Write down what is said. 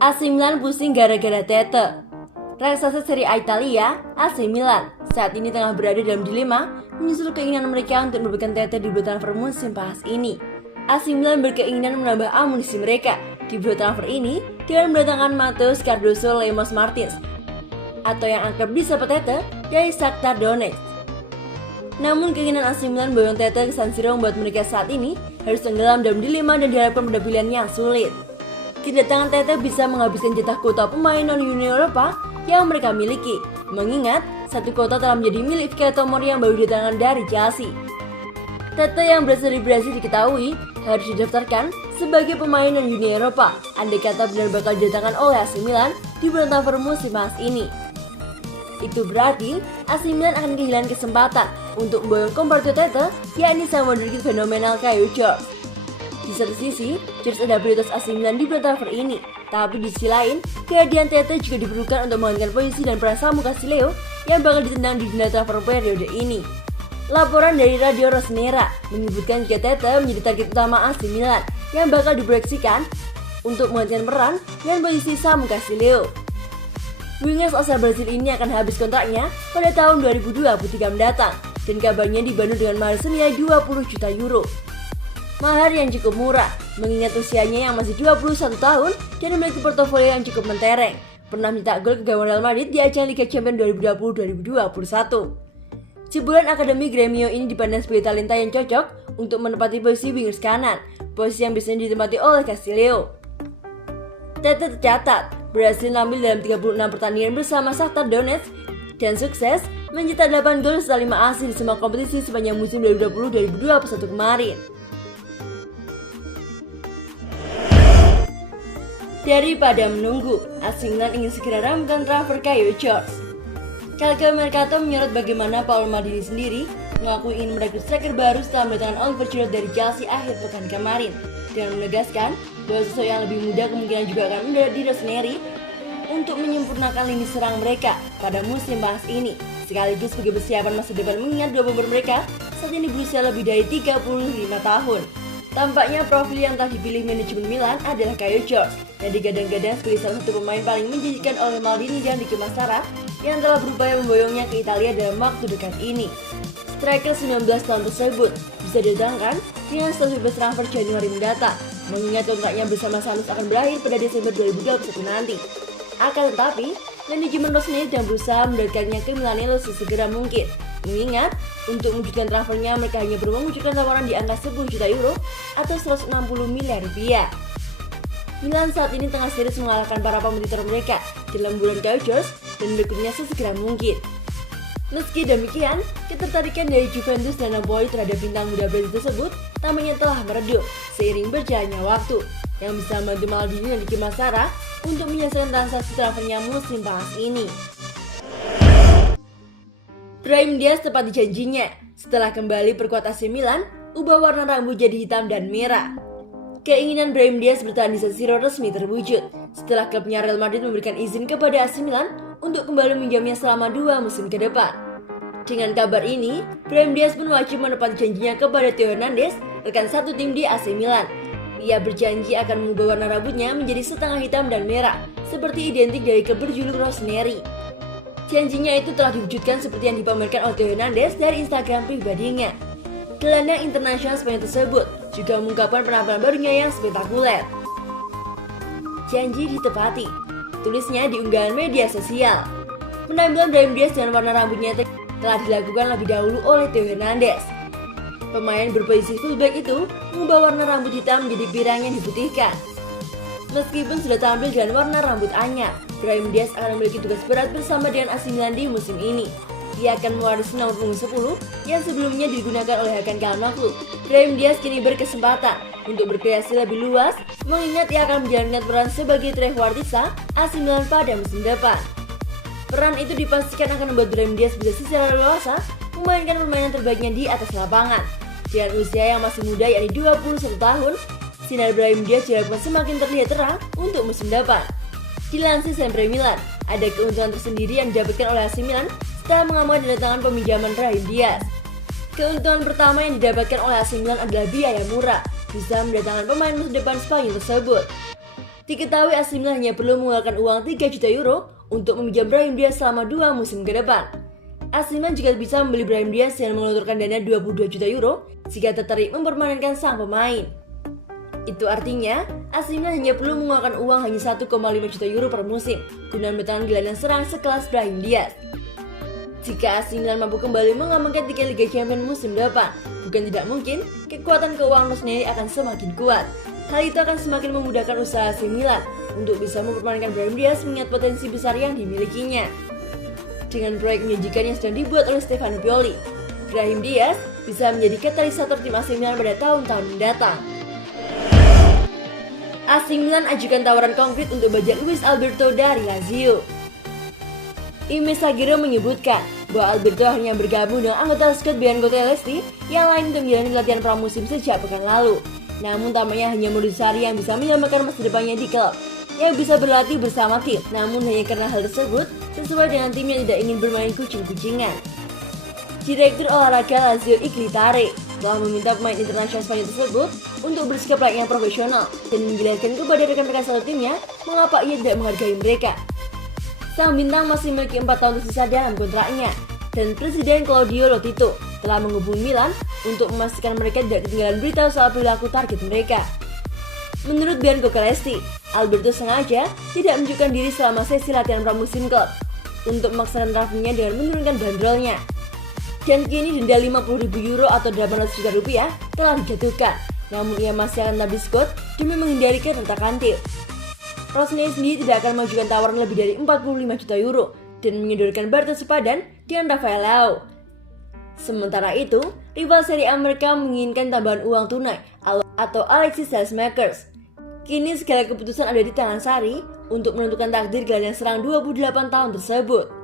AC Milan pusing gara-gara Tete. Raksasa Serie A Italia, AC Milan, saat ini tengah berada dalam dilema menyusul keinginan mereka untuk memberikan Tete di bursa transfer musim panas ini. AC Milan berkeinginan menambah amunisi mereka di bursa transfer ini dengan mendatangkan Matheus Cardoso Lemos Martins atau yang akrab disapa Tete dari Shakhtar Donetsk. Namun keinginan AC Milan membawa Tete ke San Siro membuat mereka saat ini harus tenggelam dalam dilema dan diharapkan pada pilihan yang sulit. Kedatangan Tete bisa menghabiskan jatah kuota pemain non-Uni Eropa yang mereka miliki, mengingat satu kota telah menjadi milik Fikayo Tomori yang baru didatangkan dari Chelsea. Tete yang berasal dari Brasil diketahui harus didaftarkan sebagai pemain non-Uni Eropa andai kata benar bakal didatangkan oleh AC Milan di bulan transfer musim panas ini. Itu berarti AC Milan akan kehilangan kesempatan untuk memboyong Compatriot Tete, yakni sang wonderkid fenomenal Kaio Jorge. Di satu sisi, Jorge ada prioritas AC Milan di bulan transfer ini, tapi di sisi lain, kehadiran Tete juga diperlukan untuk menggantikan posisi dan peran Samu Casileo yang bakal ditendang di jendela transfer periode ini. Laporan dari Radio Rossonera menyebutkan jika Tete menjadi target utama AC Milan yang bakal diproyeksikan untuk menggantikan peran dan posisi Samu Casileo. Wingers asal Brasil ini akan habis kontraknya pada tahun 2023 mendatang dan kabarnya dibantu dengan mahar senilai 20 juta euro. Mahar yang cukup murah, mengingat usianya yang masih 21 tahun dan memiliki portofolio yang cukup mentereng. Pernah mencetak gol ke gawang Real Madrid di ajang Liga Champions 2020-2021. Jebolan Akademi Gremio ini dipandang sebagai talenta yang cocok untuk menempati posisi wingers kanan, posisi yang biasanya ditempati oleh Casileo. Tete tercatat berhasil tampil dalam 36 pertandingan bersama Shakhtar Donetsk dan sukses mencetak 8 gol serta 5 assist di semua kompetisi sepanjang musim 2020-2021 kemarin. Daripada menunggu, AC Milan ingin segera rampungkan transfer Kaio Jorge. Calcio Mercato menyorot bagaimana Paolo Maldini sendiri mengaku ingin merekrut striker baru setelah mendatangkan Oliver Giroud dari Chelsea akhir pekan kemarin, dengan menegaskan bahwa sosok yang lebih muda kemungkinan juga akan mendarat di Rossoneri untuk menyempurnakan lini serang mereka pada musim panas ini, sekaligus sebagai persiapan masa depan mengingat dua pemain mereka saat ini berusia lebih dari 35 tahun. Tampaknya profil yang telah dipilih manajemen Milan adalah Kaio Jorge yang digadang-gadang sebagai salah satu pemain paling menjanjikan oleh Maldini dan Ricky Massara yang telah berupaya memboyongnya ke Italia dalam waktu dekat ini. Striker 19 tahun tersebut bisa didatangkan dengan status bebas transfer Januari mendatang, mengingat kontraknya bersama Santos akan berakhir pada Desember 2021 nanti. Akan tetapi, manajemen Rossoneri sedang berusaha mendekat ke Milanello sesegera mungkin, mengingat untuk mewujudkan transfernya mereka hanya perlu mengucurkan tawaran di angka 10 juta euro atau 160 miliar rupiah. Milan saat ini tengah serius mengalahkan para kompetitor mereka dalam bulan Kaio Jorge dan merekrutnya sesegera mungkin. Meski demikian, ketertarikan dari Juventus dan Napoli terhadap bintang muda Brasil tersebut tampaknya telah meredup seiring berjalannya waktu, yang bisa membantu Maldini dan Ricky Massara untuk menyelesaikan transaksi transfernya musim panas ini. Brahim Diaz tepat di janjinya, setelah kembali perkuat AC Milan, ubah warna rambut jadi hitam dan merah. Keinginan Brahim Diaz bertahan di San Siro resmi terwujud, setelah klubnya Real Madrid memberikan izin kepada AC Milan untuk kembali meminjamnya selama 2 musim ke depan. Dengan kabar ini, Brahim Diaz pun wajib menepati janjinya kepada Theo Hernandez, rekan satu tim di AC Milan. Ia berjanji akan mengubah warna rambutnya menjadi setengah hitam dan merah, seperti identik dari klub berjuluk Rossoneri. Janjinya itu telah diwujudkan seperti yang dipamerkan oleh Theo Hernandez dari Instagram pribadinya. Gelandang internasional Spanyol tersebut juga mengungkapkan penampilan barunya yang spektakuler. Janji ditepati, tulisnya di unggahan media sosial. Penampilan Brahim Diaz dengan warna rambutnya telah dilakukan lebih dahulu oleh Theo Hernandez. Pemain berposisi fullback itu mengubah warna rambut hitam menjadi pirang yang diputihkan. Meskipun sudah tampil dengan warna rambut anyar, Brahim Diaz akan memiliki tugas berat bersama dengan AC Milan di musim ini. Dia akan mewarisi nomor punggung 10 yang sebelumnya digunakan oleh Hakan Calhanoglu. Brahim Diaz kini berkesempatan untuk berkreasi lebih luas, mengingat ia akan menjalankan peran sebagai trequartista AC Milan pada musim depan. Peran itu dipastikan akan membuat Brahim Diaz bisa secara leluasa memainkan permainan terbaiknya di atas lapangan. Dengan usia yang masih muda yakni 21 tahun, sinar Brahim Diaz diharapkan semakin terlihat terang untuk musim depan. Dilansir Sempre Milan, ada keuntungan tersendiri yang didapatkan oleh AC Milan setelah mengamankan kedatangan peminjaman Brahim Diaz. Keuntungan pertama yang didapatkan oleh AC Milan adalah biaya murah, bisa mendatangkan pemain masa depan Spanyol tersebut. Diketahui AC Milan hanya perlu mengeluarkan uang 3 juta euro untuk meminjam Brahim Diaz selama 2 musim ke depan. AC Milan juga bisa membeli Brahim Diaz dengan mengelontorkan dana 22 juta euro jika tertarik mempermanenkan sang pemain. Itu artinya, AC Milan hanya perlu mengeluarkan uang hanya 1,5 juta euro per musim guna mendatangkan gelandang serang sekelas Brahim Diaz. Jika AC Milan mampu kembali mengamankan tiket Liga Champions musim depan, bukan tidak mungkin kekuatan keuangan Rossoneri akan semakin kuat. Hal itu akan semakin memudahkan usaha AC Milan untuk bisa mempermanenkan Brahim Diaz mengingat potensi besar yang dimilikinya. Dengan proyek menjanjikan yang sedang dibuat oleh Stefano Pioli, Brahim Diaz bisa menjadi katalisator tim AC Milan pada tahun-tahun mendatang. AC Milan ajukan tawaran konkret untuk bajak Luis Alberto dari Lazio. Ime Sagiro menyebutkan bahwa Alberto hanya bergabung dengan anggota skuad Bianco Celesti yang lain untuk menjalani latihan pramusim sejak pekan lalu. Namun tampaknya hanya Modusari yang bisa menyelamatkan masa depannya di klub, yang bisa berlatih bersama tim. Namun hanya karena hal tersebut sesuai dengan tim yang tidak ingin bermain kucing-kucingan. Direktur olahraga Lazio Iglitare telah meminta pemain internasional Spanyol tersebut untuk bersikap layaknya profesional dan menjelaskan kepada rekan-rekan satu timnya mengapa ia tidak menghargai mereka. Sang bintang masih memiliki 4 tahun tersisa dalam kontraknya, dan Presiden Claudio Lotito telah menghubungi Milan untuk memastikan mereka tidak ketinggalan berita soal perilaku target mereka. Menurut Bianco Celesti, Alberto sengaja tidak menunjukkan diri selama sesi latihan pramusim klub untuk memaksakan transfernya dengan menurunkan bandrolnya. Dan kini denda 50.000 euro atau 800 juta rupiah telah dijatuhkan, namun ia masih akan tetap di squad demi menghindari keretakan tim. Rossoneri sendiri tidak akan mengajukan tawaran lebih dari 45 juta euro dan menyodorkan barter sepadan dengan Rafael Leao. Sementara itu, rival Serie A mereka menginginkan tambahan uang tunai atau Alexis Saelemaekers. Kini segala keputusan ada di tangan Sarri untuk menentukan takdir gelandang serang 28 tahun tersebut.